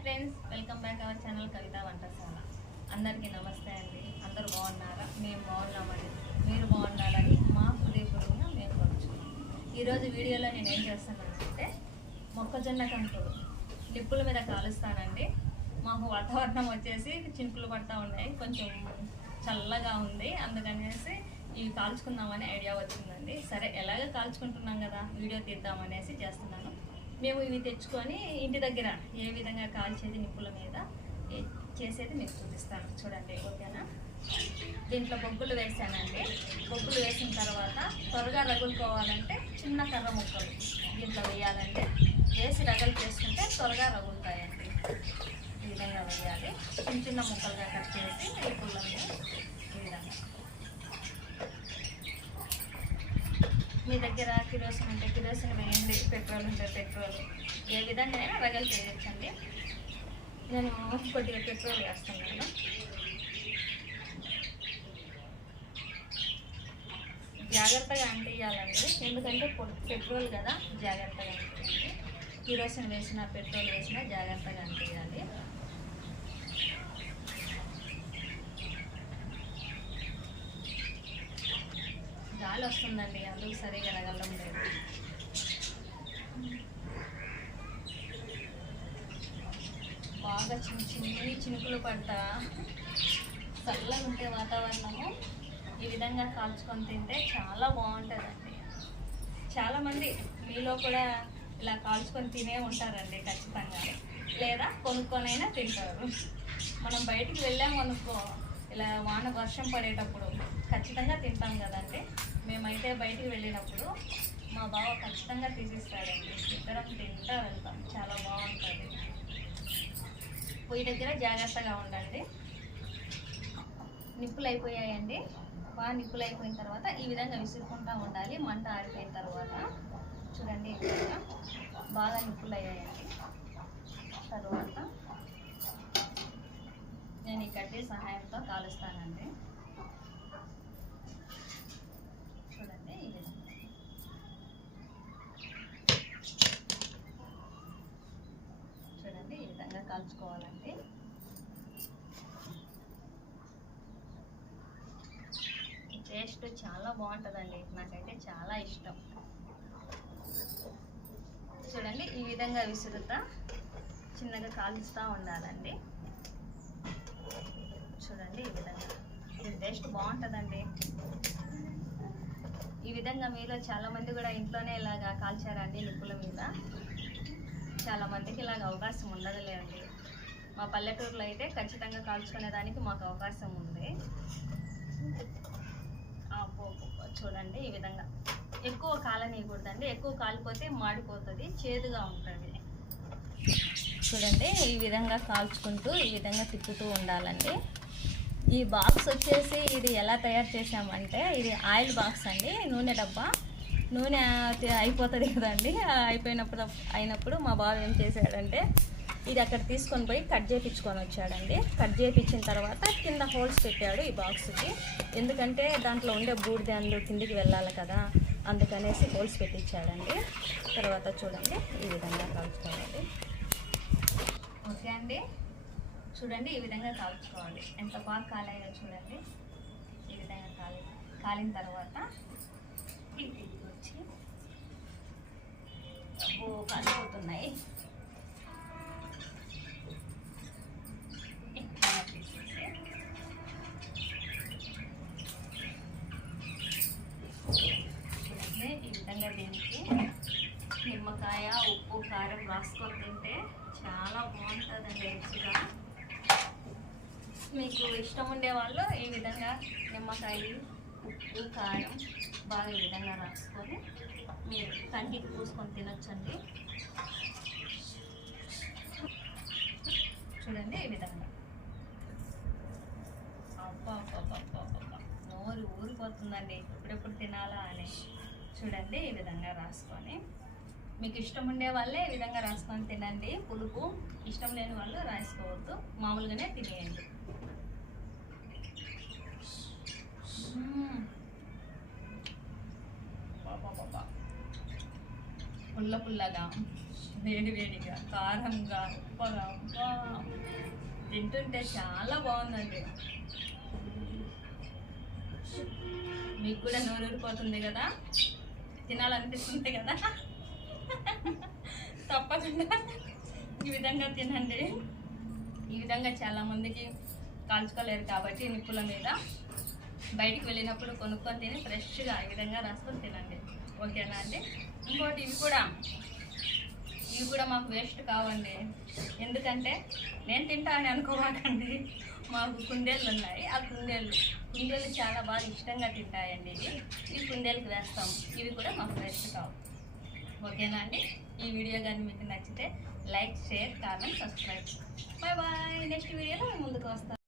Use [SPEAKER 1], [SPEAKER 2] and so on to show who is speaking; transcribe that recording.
[SPEAKER 1] Friends welcome back our channel Kavitha వంటశాల అందరికీ నమస్తే అండి. అందరూ బాగున్నారా? మేము బాగున్నామండి. మీరు బాగున్నారని మా హృదయపూర్వకంగా మేము కోరుచున్నాం. ఈరోజు వీడియోలో నేను ఏం చేస్తానంటే మొక్కజొన్న కంకులు నిప్పుల మీద కాలుస్తానండి. మాకు వాతావరణం వచ్చేసి చినుకులు పడతా ఉన్నాయి. కొంచెం చల్లగా ఉంది. అందుకనేసి ఇవి కాల్చుకుందామని ఐడియా వచ్చిందండి. సరే ఎలాగ కాల్చుకుంటున్నాం కదా? వీడియో తీద్దామనేసి చేస్తున్నాను. మేము ఇవి తెచ్చుకొని ఇంటి దగ్గర ఏ విధంగా కాల్చేది నిప్పుల మీద చేసేది మీకు చూపిస్తాను. చూడండి ఓకేనా? దీంట్లో బొగ్గులు వేసానండి. బొగ్గులు వేసిన తర్వాత త్వరగా రగులుకోవాలంటే చిన్న కర్ర ముక్కలు దీంట్లో వేయాలంటే వేసి రగలు చేసుకుంటే త్వరగా రగులుతాయండి. ఈ విధంగా వేయాలి. చిన్న చిన్న ముక్కలుగా కట్ చేసి ఈ మీద ఈ విధంగా. మీ దగ్గర కిరోసిన్ ఉంటే కిరోసిన్ వేయండి పెట్రోల్ ఉంటే పెట్రోల్. ఏ విధంగా అయినా రగలు చేయొచ్చండి. నేను కొద్దిగా పెట్రోల్ వేస్తున్నాను. జాగ్రత్తగా అంటియాలండి ఎందుకంటే పెట్రోల్ కదా జాగ్రత్తగా అంటియాలి కిరోసిన్ వేసిన పెట్రోల్ వేసినా జాగ్రత్తగా అంటియాలి గాలి వస్తుందండి అందుకు సరిగా రగలడం లేదు. బాగా చిన్న చిన్ని చినుకులు పడతా. చల్లగా ఉంటే వాతావరణము ఈ విధంగా కాల్చుకొని తింటే చాలా బాగుంటుందండి. చాలామంది మీలో కూడా ఇలా కాల్చుకొని తినే ఉంటారండి ఖచ్చితంగా. లేదా కొనుక్కొనైనా తింటారు. మనం బయటికి వెళ్ళామనుకో ఇలా వాన వర్షం పడేటప్పుడు ఖచ్చితంగా తింటాం కదండి. మేమైతే బయటికి వెళ్ళినప్పుడు మా బావ ఖచ్చితంగా తీసిస్తాడండి. ఇద్దరం తింటా వెళ్తాం. చాలా బాగుంటుంది. పొయ్యి దగ్గర జాగ్రత్తగా ఉండండి. నిప్పులు అయిపోయాయండి బాగా నిప్పులు అయిపోయిన తర్వాత ఈ విధంగా విసురుకుంటూ ఉండాలి. మంట ఆరిపోయిన తర్వాత చూడండి బాగా నిప్పులు అయ్యాయండి తర్వాత నేను ఈ కడ్డీ సహాయంతో కాలుస్తానండి చూడండి ఈ విధంగా చూడండి ఈ విధంగా కాల్చుకోవాలండి టేస్ట్ చాలా బాగుంటుందండి. నాకైతే చాలా ఇష్టం. చూడండి ఈ విధంగా విసురుతా. చిన్నగా కాలుస్తూ ఉండాలండి. చూడండి ఈ విధంగా. ఇది టేస్ట్ బాగుంటుందండి. ఈ విధంగా మీలో చాలామంది కూడా ఇంట్లోనే ఇలాగా కాల్చారండి నిప్పుల మీద. చాలామందికి ఇలాగ అవకాశం ఉండదులేండి. మా పల్లెటూరులో అయితే ఖచ్చితంగా కాల్చుకునే దానికి మాకు అవకాశం ఉంది. చూడండి ఈ విధంగా. ఎక్కువ కాలనీయకూడదండి. ఎక్కువ కాలిపోతే మాడిపోతుంది చేదుగా ఉంటుంది. చూడండి ఈ విధంగా కాల్చుకుంటూ ఈ విధంగా తిప్పుతూ ఉండాలండి. ఈ బాక్స్ వచ్చేసి ఇది ఎలా తయారు చేసామంటే ఇది ఆయిల్ బాక్స్ అండి నూనె డబ్బా. నూనె అయిపోతుంది కదండి. అయిపోయినప్పుడు అయినప్పుడు మా బాబు ఏం చేశాడంటే ఇది అక్కడ తీసుకొని పోయి కట్ చేయించుకొని వచ్చాడండి. కట్ చేయించిన తర్వాత కింద హోల్స్ పెట్టాడు ఈ బాక్స్కి ఎందుకంటే దాంట్లో ఉండే బూడిద అందులో కిందికి వెళ్ళాలి కదా అందుకనేసి హోల్స్ పెట్టించాడండి. తర్వాత చూడండి ఈ విధంగా కాల్చుకోవాలి ఓకే అండి. చూడండి ఈ విధంగా కాల్చుకోవాలి ఎంత బాగా కాలాయో చూడండి. ఈ విధంగా కాలి కాలిన తర్వాత వచ్చి ఓ ఈ విధంగా దీనికి నిమ్మకాయ ఉప్పు కారం రాసుకొని తింటే చాలా బాగుంటుందండి రుచిగా. మీకు ఇష్టం ఉండే వాళ్ళు ఈ విధంగా నిమ్మకాయ ఉప్పు కారం బాగా ఈ విధంగా రాసుకొని మీరు కంటికి పూసుకొని తినొచ్చండి. చూడండి ఈ విధంగా. అబ్బా నోరు ఊరిపోతుందండి. ఎప్పుడెప్పుడు తినాలా అని. చూడండి ఈ విధంగా రాసుకొని. మీకు ఇష్టం ఉండే వాళ్ళే ఈ విధంగా రాసుకొని తినండి. పులుపు ఇష్టం లేని వాళ్ళు రాసుకోవద్దు. మామూలుగానే తినేయండి మ్మ్. బాబా బాబా పుల్ల పుల్లగా వేడి వేడిగా కారంగా ఉప్పగా తింటుంటే చాలా బాగుందండి. మీకు కూడా నోరూరిపోతుంది కదా? తినాలనిపిస్తుంది కదా? తప్పకుండా ఈ విధంగా తినండి. ఈ విధంగా చాలా మందికి కాల్చుకోలేరు కాబట్టి నిప్పుల మీద బయటికి వెళ్ళినప్పుడు కొనుక్కొని తిని ఫ్రెష్గా ఈ విధంగా రాసుకొని తినండి. ఓకేనా అండి? ఇంకోటి ఇవి కూడా. ఇవి కూడా మాకు వేస్ట్ కావండి. ఎందుకంటే నేను తింటా అని అనుకోమాకండి. మాకు కుందేళ్ళు ఉన్నాయి. ఆ కుందేళ్ళు కుందేళ్ళు చాలా బాగా ఇష్టంగా తింటాయండి ఇవి. ఈ కుందేళ్ళకి వేస్తాం. ఇవి కూడా మాకు వేస్ట్ కావు. ఓకేనా అండి? ఈ వీడియో కానీ మీకు నచ్చితే like share comment subscribe. Bye bye. Next వీడియోలో ముందుకు వస్తాం.